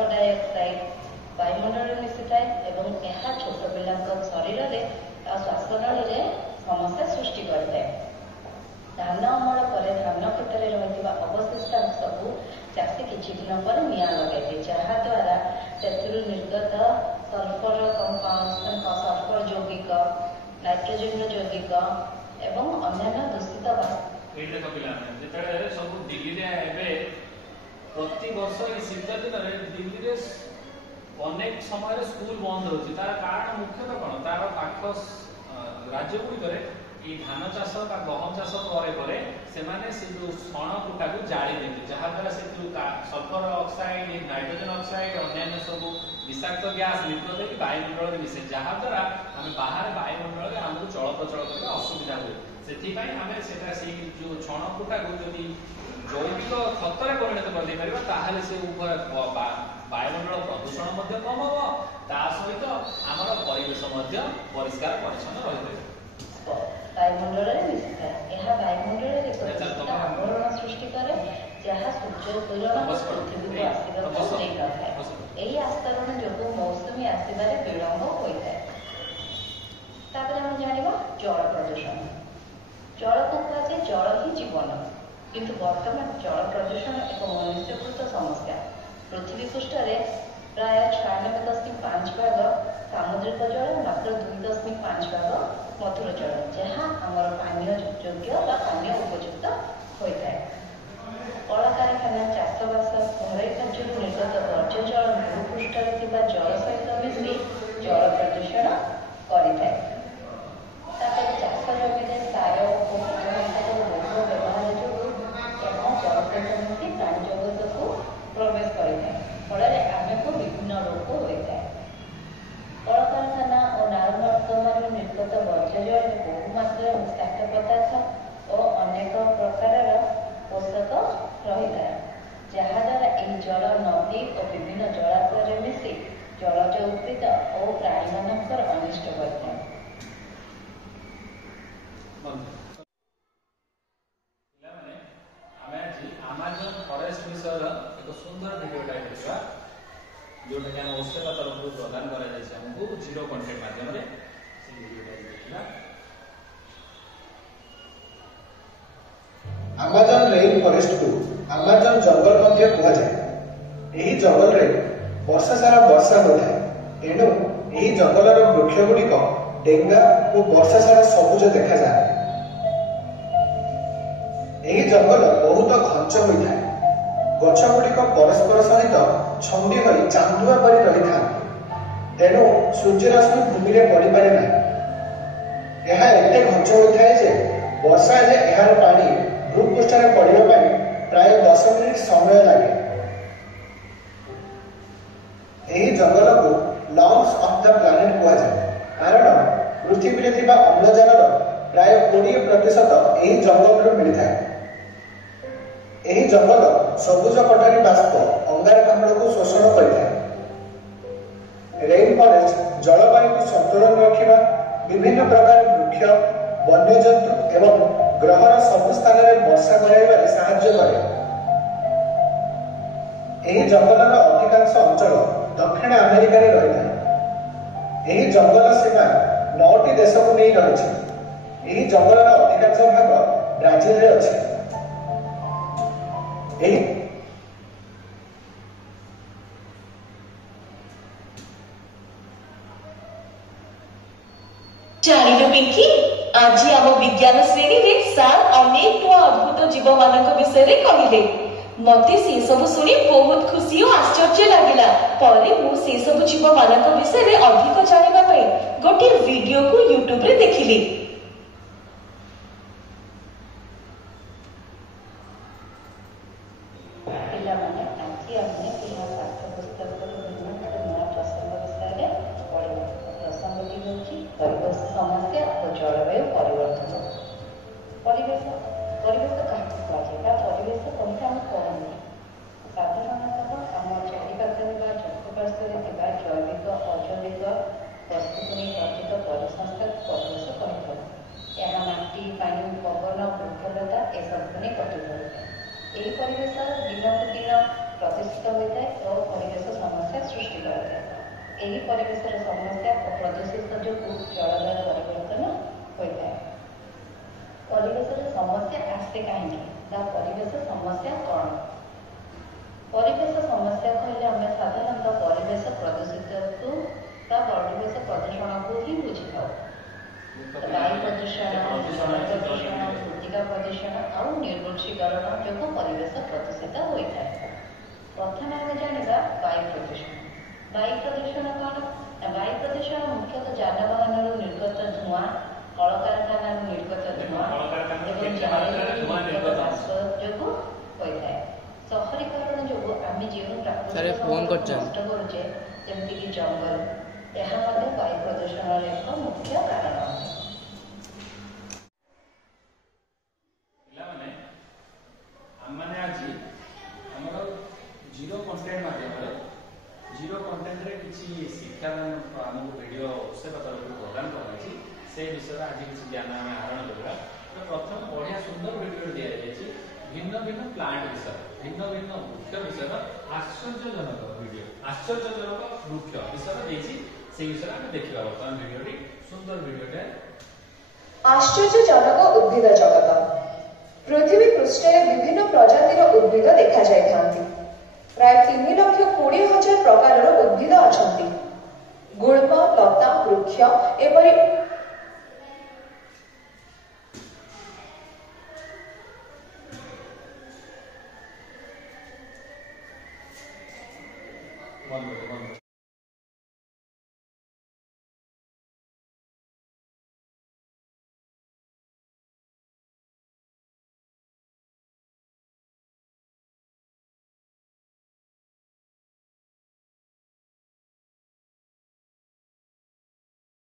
Sulphur dioxide वायुमंडल मिसी थाए एवं यह छोट पिला शरीर में श्वासनली में समस्या सृष्टि करता है। धान अमल पर धान क्षेत्र में रही अवशिष्टांश को चाषी किसी दिन पर निआं लगे जहाद्वारा से निर्गत सल्फर कंपाउंड सल्फर यौगिक नाइट्रोजन यौगिक एवं अन्य दूषित सब दिल्ली प्रति वर्ष शीत दिन दिल्ली में अनेक समय स्कूल बंद होती तार कारण मुख्यतः कौन तार पाख राज्य गुड़िक धान चाष गहम चाष पर से जो छण कुटा को जाली देते जहाद्वारा से जो सल्फर ऑक्साइड नाइट्रोजन ऑक्साइड अन्य सब विषाक्त गैस निर्गत हो वायुमंडल में मिसे जहाद्वारा आम बाहर वायुमंडल में आमको चल प्रचल करने असुविधा हुए से जो छण कुटा को जदि जैविक खतर परिणत कर से वायुमंडल प्रदूषण कम हम ता सहित आम परिवेश परिष्कार परिच्छन्न रही वायुमंडल में मिसी थाए यह वायुमंडल आवरण सृष्टि करे जहाँ सूर्य किरण पृथ्वी को आसवाक नहीं नए यही आस्तरण जो मौसुमी आसबार विलंब होता है। आम जाना जल प्रदूषण जल को कहुए जल ही जीवन किंतु वर्तमान जल प्रदूषण एक मनुष्यकृत समस्या। पृथ्वी पृष्ठ प्राय 96.5 भाग सामुद्रिक जल मात्र 2.5 भाग मधुर जल जहाँ आमर पानीय योग्य पानीय उपयुक्त होता है। कलकारखाना चाषबास घर कार्य निर्गत वर्ज्य जल भूपृष्ठ जल सहित मिसी जल प्रदूषण करें। चाष जमी सार और कीटनाशक व्यवहार जो जलसेचन मिसी प्राणी जगत को प्रवेश करें फल आमको विभिन्न रोग होता है। कलकारखाना और नाल नर्दमा निर्गत वर्ज्य जल बहु मात्रा विषाक्त पदार्थ और अनेक प्रकार पोषक रही है जहाद्वारा यह जल नदी और विभिन्न जलाशय मिसी जलज उद्भिद और प्राणी मानकर अनिष्ट करता है। अमेजन फॉरेस्ट विषय एक सुंदर वीडियोटा देखा जोटा कि ओसेवा तरफ प्रदान करा 0 कंटेंट माध्यम से वीडियोटा देखा। अमेजन रेन फॉरेस्ट को अमेजन जंगल मध्य कहा जाए। यही जंगल रे वर्षा सारा वर्षा होता है एणु यही जंगल वृक्ष गुड़िक डेंगा और वर्षा सारा सबुज देखा जाए। यही जंगल बहुत घंच होता है गछ गुड़िक परस्पर सहित छंदी हो चांदुआ पर रही था तेणु सूर्य रश्मि भूमि में पड़ पारे ना। यह एते घंच होता है जे वर्षा जे यार पानी भूपृष्ठ में पड़ापी प्राय 10 मिनिट समय लगे। यही जंगल को लंग्स ऑफ द प्लैनेट कहा जाए कारण पृथ्वी में अम्लजान प्राय 20% यही जंगल मिलता है। यही जंगल सबुज कटारी बाष्प अंगारकाम्ल को शोषण करता है। रेन फॉरेस्ट जलवायु को संतुलन रखा विभिन्न प्रकार वृक्ष वन्यजंतु एवं ग्रहर सबु स्थान में वर्षा कराइबारे साहाय्य करे। यही जंगलर अधिकांश अंचल दक्षिण अमेरिका रे रही है। यही जंगल सीमा 9टी देश को नहीं रही। यही जंगलर अधिकांश भाग ब्राजिल रे अछि। जानिलु पिंकी आज आम विज्ञान श्रेणी रे सार अनेक अद्भुत जीव मान विषय कहले मते से सब सुनी बहुत खुशी और आश्चर्य लगिला। परे मु से सब जीव मान विषय अधिक जानिबा पई गोटे वीडियो को यूट्यूब रे देखिली। समस्या और जलवायु परिवर्तन परिवेश परिवेश क्या कहते परिवेश कहते आम कौन साधारणतः आम चारिपाखे चतुर्पार्श्व जैविक अजैविक वस्तु को नहीं गठित परिसंस्था परिवेश कही यह माटी पानी पवन वृक्षलता एसबू नहीं गठित होता है। यही परिवेश दिन को दिन प्रतिष्ठित होता है और परिवेश ସମସ୍ୟା ସୃଷ୍ଟି କରାଯାଇଥାଏ। ଏହି ପରିବେଶର ସମସ୍ୟା ଓ ପ୍ରଦୂଷିତ ଯୋଗୁଁ ଜଳବାୟୁ ପରିବର୍ତ୍ତନ ହୋଇଥାଏ। ପରିବେଶର ସମସ୍ୟା ଆସେ କାହିଁକି ବା ପରିବେଶ ସମସ୍ୟା କ'ଣ? ପରିବେଶ ସମସ୍ୟା କହିଲେ ଆମେ ସାଧାରଣତଃ ପରିବେଶ ପ୍ରଦୂଷିତକୁ ବା ପରିବେଶ ପ୍ରଦୂଷଣକୁ ହିଁ ବୁଝିଥାଉ। ବାୟୁ ପ୍ରଦୂଷଣ, ଜଳ ପ୍ରଦୂଷଣ, ମୃତ୍ତିକା ପ୍ରଦୂଷଣ ଆଉ ନିର୍ମୂଷୀକରଣ ଯୋଗୁଁ ପରିବେଶ ପ୍ରଦୂଷିତ ହୋଇଥାଏ। ପ୍ରଥମେ ଆମେ ଜାଣିବା ବାୟୁ ପ୍ରଦୂଷଣ। ବାୟୁ ପ୍ରଦୂଷଣ କ'ଣ? ବାୟୁ ପ୍ରଦୂଷଣ ମୁଖ୍ୟତଃ ଯାନବାହନରୁ ନିର୍ଗତ ଧୂଆଁ, କଳକାରଖାନାରୁ ନିର୍ଗତ ଧୂଆଁ ଏବଂ ଜାଳେଣୀରୁ ନିର୍ଗତ ବାଷ୍ପ ଯୋଗୁଁ ହୋଇଥାଏ। ସହରୀକରଣ ଯୋଗୁଁ ଆମେ ଯେଉଁ ପ୍ରାକୃତିକ ସମ୍ପଦ ନଷ୍ଟ କରୁଛେ, ଯେମିତିକି ଜଙ୍ଗଲ, ଏହା ମଧ୍ୟ ବାୟୁ ପ୍ରଦୂଷଣର ଏକ ମୁଖ୍ୟ କାରଣ ଅଟେ। ପିଲାମାନେ ଆମମାନେ ଆଜି ଆମର ଜିରୋ କଣ୍ଟେଣ୍ଟ ମାଧ୍ୟମରେ ଜିରୋ କଣ୍ଟେଣ୍ଟରେ କିଛି ଶିକ୍ଷାଦାନ ଆମକୁ ଭିଡ଼ିଓ ସେବା ତରଫରୁ ପ୍ରଦାନ କରାଯାଇଛି। ସେ ବିଷୟରେ ଆଜି କିଛି ଜ୍ଞାନ ଆମେ ଆହରଣ କରିବା। ପ୍ରଥମେ ବଢ଼ିଆ ସୁନ୍ଦର ଭିଡ଼ିଓ ଦିଆଯାଇଛି ଭିନ୍ନ ଭିନ୍ନ ପ୍ଲାଣ୍ଟ ବିଷୟରେ, ଭିନ୍ନ ଭିନ୍ନ ବୃକ୍ଷ ବିଷୟରେ ଆଶ୍ଚର୍ଯ୍ୟଜନକ ଭିଡ଼ିଓ, ଆଶ୍ଚର୍ଯ୍ୟଜନକ ବୃକ୍ଷ ବିଷୟରେ ଦେଇଛି। সেই ବିଷୟରେ ଆମେ ଦେଖିବା ବର୍ତ୍ତମାନ ଭିଡ଼ିଓଟି। ସୁନ୍ଦର ଭିଡ଼ିଓଟେ। ଆଶ୍ଚର୍ଯ୍ୟଜନକ ଉଦ୍ଭିଦ ଜଗତ। ପୃଥିବୀ ପୃଷ୍ଠରେ ବିଭିନ୍ନ ପ୍ରଜାତିର ଉଦ୍ଭିଦ ଦେଖାଯାଇଥାନ୍ତି। ପ୍ରାୟ 3,20,000 ପ୍ରକାରର ଉଦ୍ଭିଦ ଅଛନ୍ତି। ଗୁଳ୍ମ, ଲତା, ବୃକ୍ଷ ଏପରି ବନ୍ଦ